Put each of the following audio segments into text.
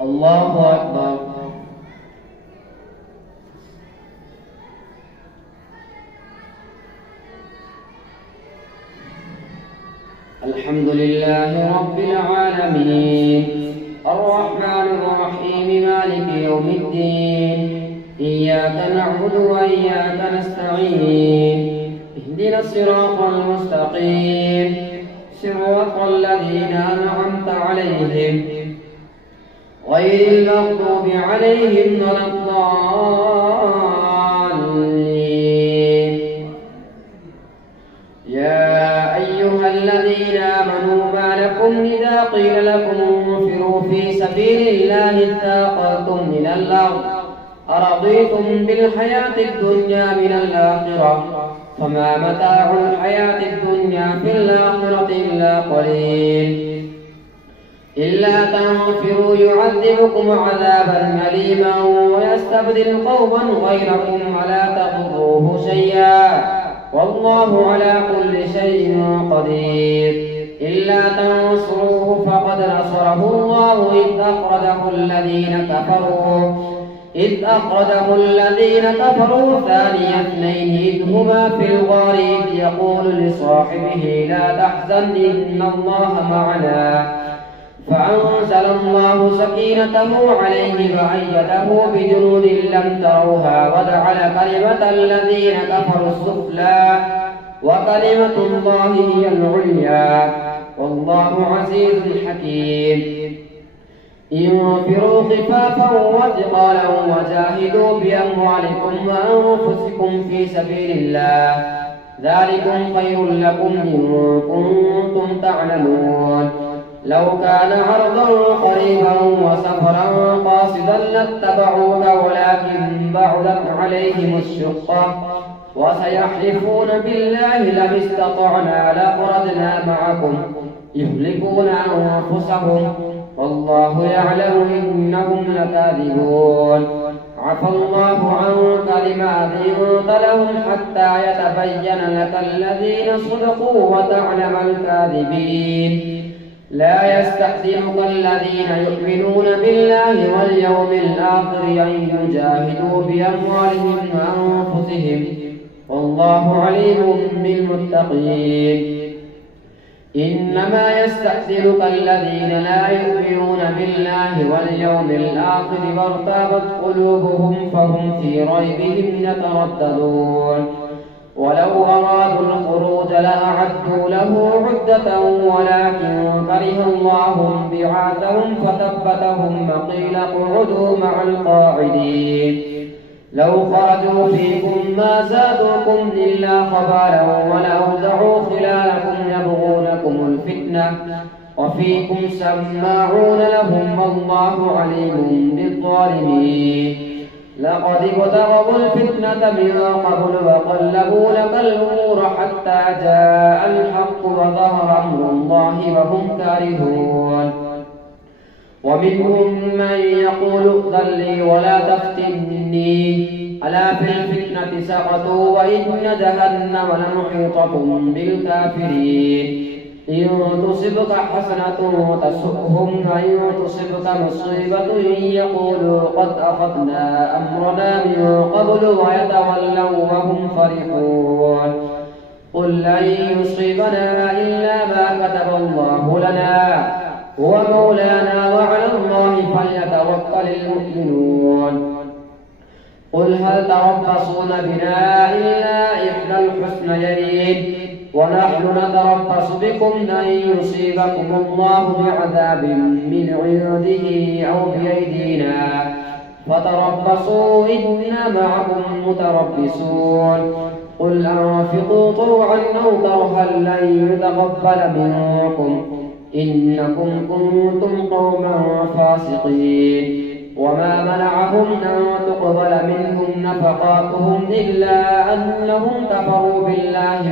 الله أكبر. الحمد لله رب العالمين الرحمن الرحيم مالك يوم الدين إياك نعبد وإياك نستعين اهدنا الصراط المستقيم صراط الذين أنعمت عليهم غير المغضوب عليهم ولا الضالين. يا أيها الذين آمنوا ما لكم إذا قيل لكم انفروا في سبيل الله اثاقلتم إلى الأرض أرضيتم بالحياة الدنيا من الآخرة فما متاع الحياة الدنيا في الآخرة إلا قليل. إلا تنفروا يعذبكم عذابا أليما ويستبدل قوما غيركم ولا تضروه شيئا والله على كل شيء قدير. إلا تنصروه فقد نصره الله إذ أخرجه الذين كفروا ثاني اثنين إذ هما في الغار إذ يقول لصاحبه لا تحزن إن الله معنا فأنزل الله سكينته عليه وأيده بجنود لم تروها وجعل كلمة الذين كفروا السفلى وكلمة الله هي العليا والله عزيز حكيم. انفروا خفافا وثقالا وجاهدوا بأموالكم وأنفسكم في سبيل الله ذلكم خير لكم إن كنتم تعلمون. لو كان عرضا قريبا وسفرا قاصدا لاتبعوك ولكن بعدت عليهم الشقة وسيحلفون بالله لم استطعنا لخرجنا معكم يهلكون أنفسهم والله يعلم إنهم لكاذبون. عفى الله عنك لما أذنت لهم حتى يتبين لك الذين صدقوا وتعلم الكاذبين. لا يستأذنك الذين يؤمنون بالله واليوم الآخر أن يجاهدوا بأموالهم وأنفسهم والله عليم بالمتقين. إنما يستأذنك الذين لا يؤمنون بالله واليوم الآخر وارتابت قلوبهم فهم في ريبهم يترددون. ولو أرادوا الخروج لأعدوا له عدة ولكن كره الله بعاثهم فثبتهم وقيل اقعدوا مع القاعدين. لو خرجوا فيكم ما زادوكم إلا خبالا ولأوزعوا خلالكم يبغونكم الفتنة وفيكم سماعون لهم والله عليم بالظالمين. لقد ابتغوا الفتنة من قبل وقلبوا لك الأمور حتى جاء الحق وظهر أمر الله وهم كارهون. ومنهم من يقول ائذن لي ولا تفتني ألا في الفتنة سقطوا وإن جهنم لمحيطة بالكافرين. إن تصبك حسنة تسؤهم وإن تصبك مصيبة يقولوا قد أخذنا أمرنا من قبل ويتولوا وهم فرحون. قل لن يصيبنا إلا ما كتب الله لنا هو مولانا وعلى الله فليتوكل المؤمنون. قل هل تربصون بنا إلا إحدى الحسنيين ونحن نتربص بكم أن يصيبكم الله بعذاب من عنده أو بأيدينا فتربصوا إنا معكم متربصون. قل أنفقوا طوعا أو كرها لن يتقبل منكم إنكم كنتم قوما فاسقين. وما منعهم أن تقبل منهم نفقاتهم إلا أنهم كفروا بالله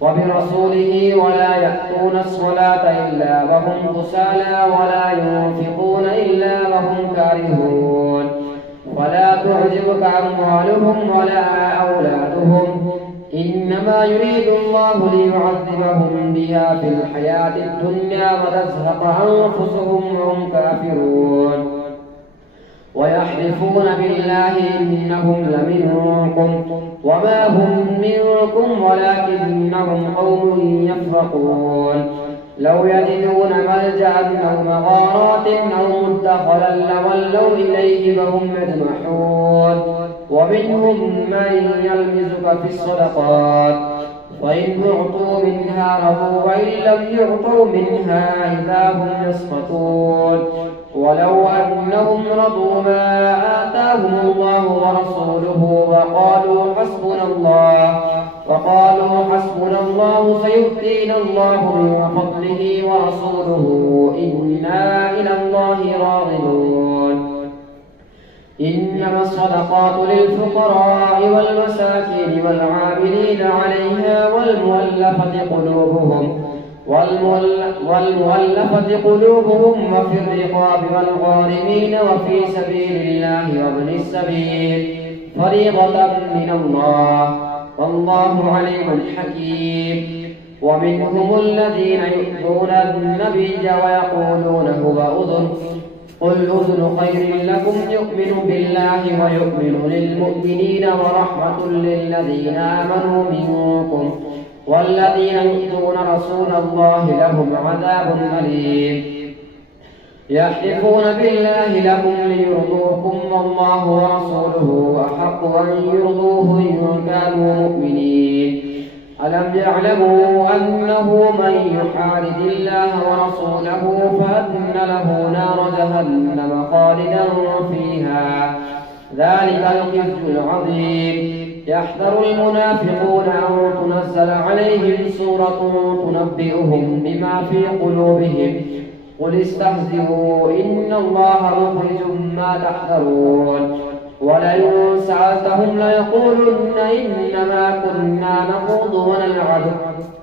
وبرسوله ولا يأتون الصلاة إلا وهم كسالى ولا ينفقون إلا وهم كارهون. ولا تعجبك أموالهم ولا أولادهم إنما يريد الله ليعذبهم بها في الحياة الدنيا وتزهق أنفسهم وهم كافرون ويحلفون بالله إنهم لمنكم وما هم منكم ولكنهم قوم يفرقون لو يجدون ملجأ أو مغارات أو مدخلا لولوا إليه وهم يجمحون ومنهم من يلمزك في الصدقات فإن أعطوا منها رضوا وإن لم يعطوا منها إذا هم يسخطون ولو أنهم رضوا ما آتاهم الله ورسوله وقالوا حسبنا الله سيؤتينا الله من فضله ورسوله إنا إلى الله راغبون إنما الصدقات للفقراء والمساكين والعاملين عليها والمؤلفة قلوبهم وفي الرقاب والغارمين وفي سبيل الله وابن السبيل فريضة من الله والله عليم حكيم ومنهم الذين يؤذون النبي ويقولون هو أذن قل أذن خير لكم يؤمن بالله ويؤمن للمؤمنين ورحمة للذين آمنوا منكم والذين يؤذون رسول الله لهم عذاب أليم يحلفون بالله لكم ليرضوكم والله ورسوله أحق أن يرضوه إن كانوا مؤمنين ألم يعلموا أنه من يحارب الله ورسوله فأن له نار جهنم خالدا فيها ذلك الخزي العظيم يحذر المنافقون أن تنزل عليهم سورة تنبئهم بما في قلوبهم قل استهزئوا إن الله مخرج ما تحذرون ولئن سألتهم ليقولن إنما كنا نخوض ونلعب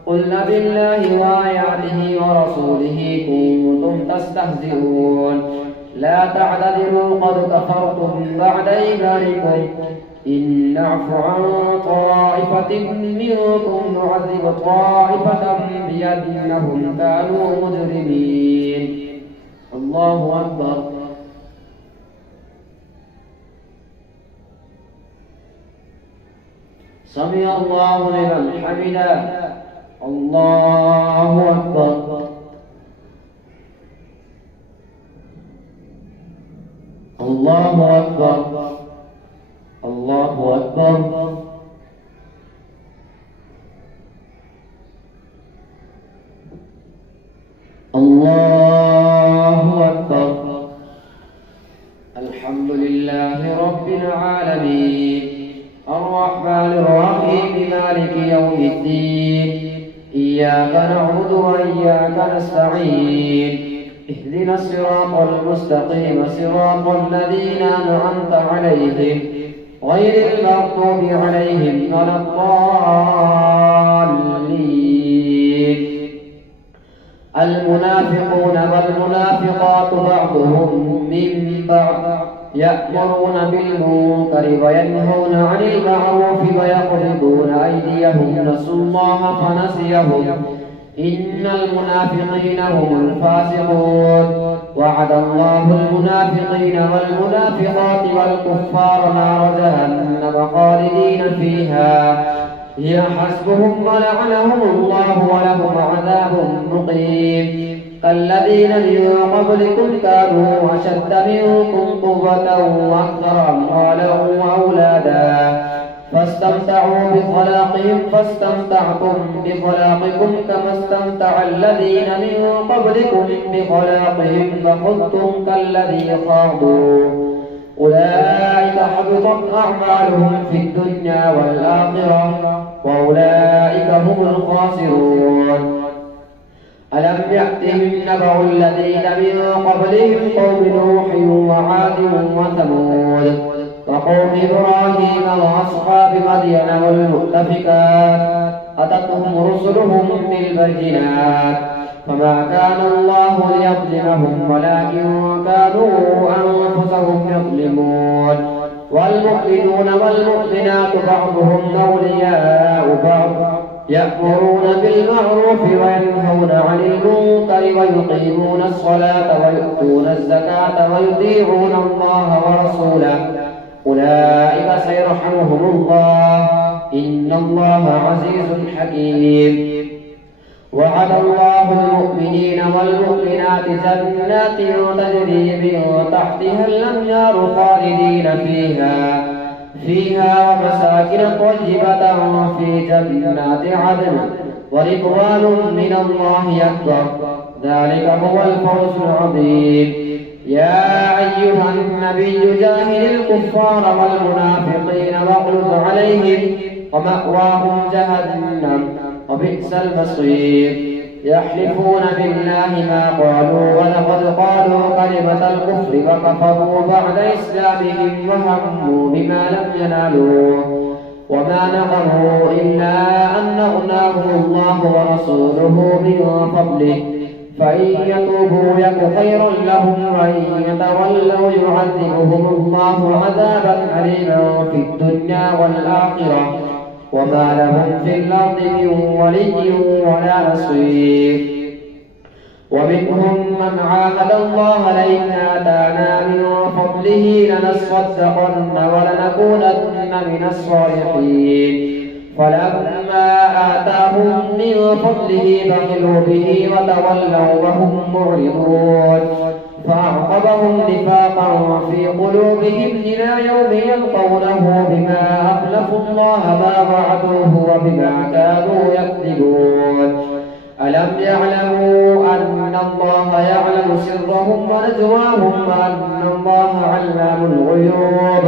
قل بالله وآياته ورسوله كنتم تستهزئون لا تعتذروا قد كفرتم بعد إيمانكم إن نعف عن طائفة منكم نعذب طائفة بأنهم كانوا مجرمين الله أكبر سمع الله لمن حمده الله أكبر الله أكبر الله أكبر الله أكبر الحمد لله رب العالمين الرحمن الرحيم مالك يوم الدين إياك نعبد وإياك نستعين اهدنا الصراط المستقيم صراط الذين أنعمت عليهم غير المغضوب عليهم ولا الضالين المنافقون والمنافقات بعضهم من بعض يأمرون بالمنكر وينهون عن المعروف ويقبضون أيديهم نسوا الله فنسيهم إن المنافقين هم الفاسقون وعد الله المنافقين والمنافقات والكفار نار جهنم خالدين فيها هي حسبهم ولعنهم الله ولهم عذاب مقيم الذين من قبلكم كانوا أشد منكم قوة وأكثر أموالا وأولادا فاستمتعوا بخلاقهم فاستمتعتم بخلاقكم كما استمتع الذين من قبلكم بخلاقهم فخذتم كالذي خاضوا أولئك حبطت أعمالهم في الدنيا والآخرة وأولئك هم الخاسرون ألم يأتهم نبأ الذين من قبلهم قوم نوح وعاد وثمود وقوم إبراهيم وأصحاب مدين والمؤتفكات أتتهم رسلهم بالبينات فما كان الله ليظلمهم ولكن كانوا أنفسهم يظلمون والمؤمنون والمؤمنات بعضهم أولياء يأمرون بالمعروف وينهون عن المنكر ويقيمون الصلاة ويؤتون الزكاة ويطيعون الله ورسوله أولئك سيرحمهم الله إن الله عزيز حكيم. وعد الله المؤمنين والمؤمنات جنات تجري من تحتها الأنهار خالدين فيها ومساكن طيبة في جنات عدن ورضوان من الله أكبر ذلك هو الفوز العظيم. يا أيها النبي جاهد الكفار والمنافقين واغلظ عليهم ومأواهم جهنم وبئس المصير. يحلفون بالله ما قالوا ولقد قالوا كلمة الكفر وكفروا بعد إسلامهم وهموا بما لم ينالوه وما نقموا إلا أن أغناهم الله ورسوله من فضله فإن يتوبوا يك خيرا لهم وإن يتولوا يعذبهم الله عذابا أليما في الدنيا والآخرة وما لهم في الأرض من ولي ولا نصير. ومنهم من عاهد الله لئن آتانا من فضله لنصدقن ولنكونن من الصالحين فلما آتاهم من فضله بخلوا به وتولوا وهم معرضون فأعقبهم نفاقا في قلوبهم إلى يوم يلقونه بما أخلفوا الله ما وعدوه وبما كانوا يكذبون. ألم يعلموا أن الله يعلم سرهم ونجواهم وأن الله علام الغيوب.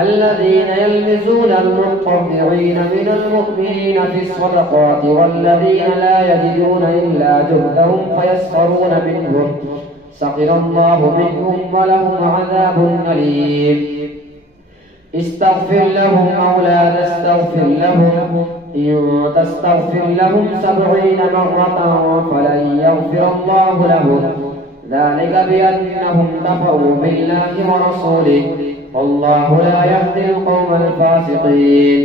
الذين يلمزون المطوعين من المؤمنين في الصدقات والذين لا يجدون إلا جهدهم فيسخرون منهم سخر الله منهم ولهم عذاب أليم. استغفر لهم أو لا تستغفر لهم إن تستغفر لهم 70 مرة فلن يغفر الله لهم ذلك بأنهم كفروا بالله ورسوله والله لا يهدي القوم الفاسقين.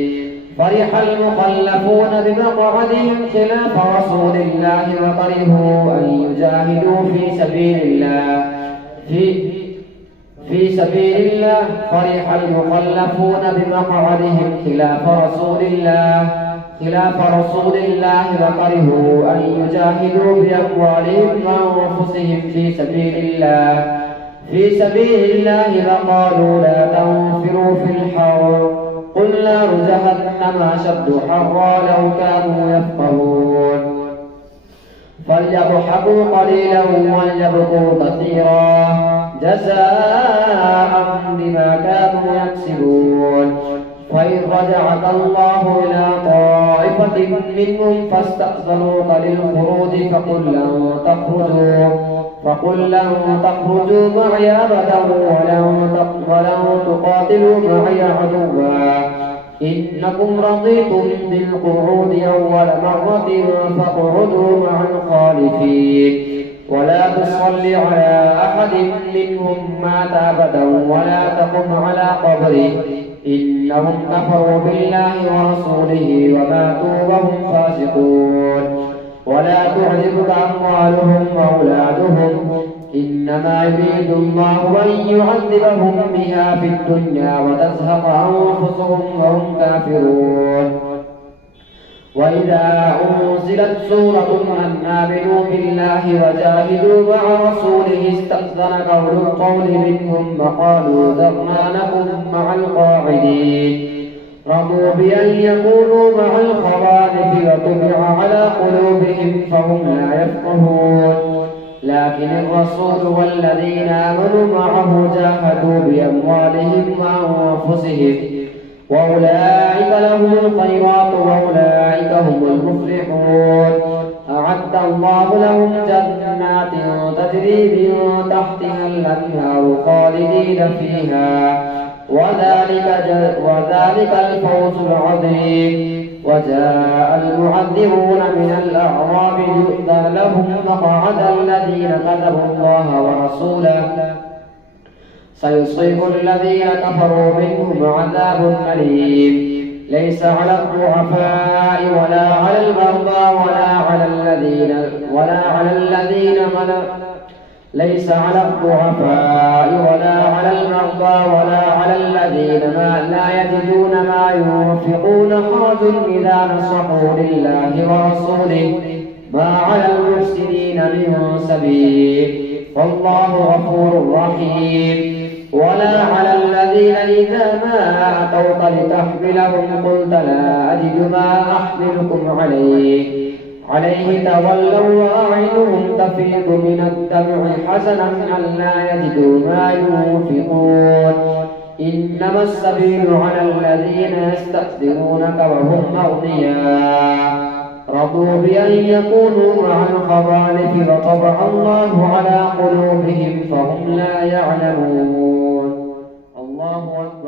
فرح المخلفون بمقعدهم خلاف رسول الله وكرهوا أن يجاهدوا في سبيل الله فرح المخلفون بمقعدهم خلاف رسول الله وكرهوا أن يجاهدوا بأموالهم وأنفسهم في سبيل الله وقالوا لا تنفروا في الحر قل نار جهنم أشد حرا لو كانوا يفقهون. فليضحكوا قليلا وليبكوا كثيرا جزاء بما كانوا يكسبون. فإن رجعك الله إلى طائفة منهم فاستأذنوك للخروج فقل لن تخرجوا معي أبدا ولن تقاتلوا معي عدوا إنكم رضيتم بالقعود أول مرة فاقعدوا مع الخالفين ولا تصل على أحد منهم مات أبدا ولا تقم على قبره إنهم كفروا بالله ورسوله وماتوا وهم فاسقون. ولا تعجبك أموالهم وأولادهم إنما يريد الله أن يعذبهم بها في الدنيا وتزهق أنفسهم وهم كافرون. وإذا أنزلت سورة أن آمنوا بالله وجاهدوا مع رسوله استأذنك أولو القول منهم وقالوا ذرنا نكن مع القاعدين رضوا بأن يكونوا مع الخوالف وطبع على قلوبهم فهم لا يفقهون. لكن الرسول والذين آمنوا معه جاهدوا بأموالهم وأنفسهم وأولئك لهم الخيرات وأولئك هم المفلحون. أعد الله لهم جنات تجري من تحتها الأنهار خالدين فيها وذلك الفوز العظيم. وجاء المعذرون من الأعراب ليؤذن لهم فقعد الذين كذبوا الله ورسوله سيصيب الذين كفروا منهم عذاب أليم. ليس على الضعفاء ولا على المرضى ليس على الضعفاء ولا على الذين لا يجدون ما ينفقون حرج إذا نصحوا لله ورسوله ما على المفسدين من سبيل والله غفور رحيم. ولا على الذين إذا ما أتوك لتحملهم قلت لا أجد ما أحملكم عليه تولوا وأعينهم تفيض من الدمع حزنا ألا يجدوا ما ينفقون. إنما السبيل على الذين يستأذنونك وهم أغنياء رضوا بأن يكونوا مع الخوالف وطبع الله على قلوبهم فهم لا يعلمون. الله أكبر.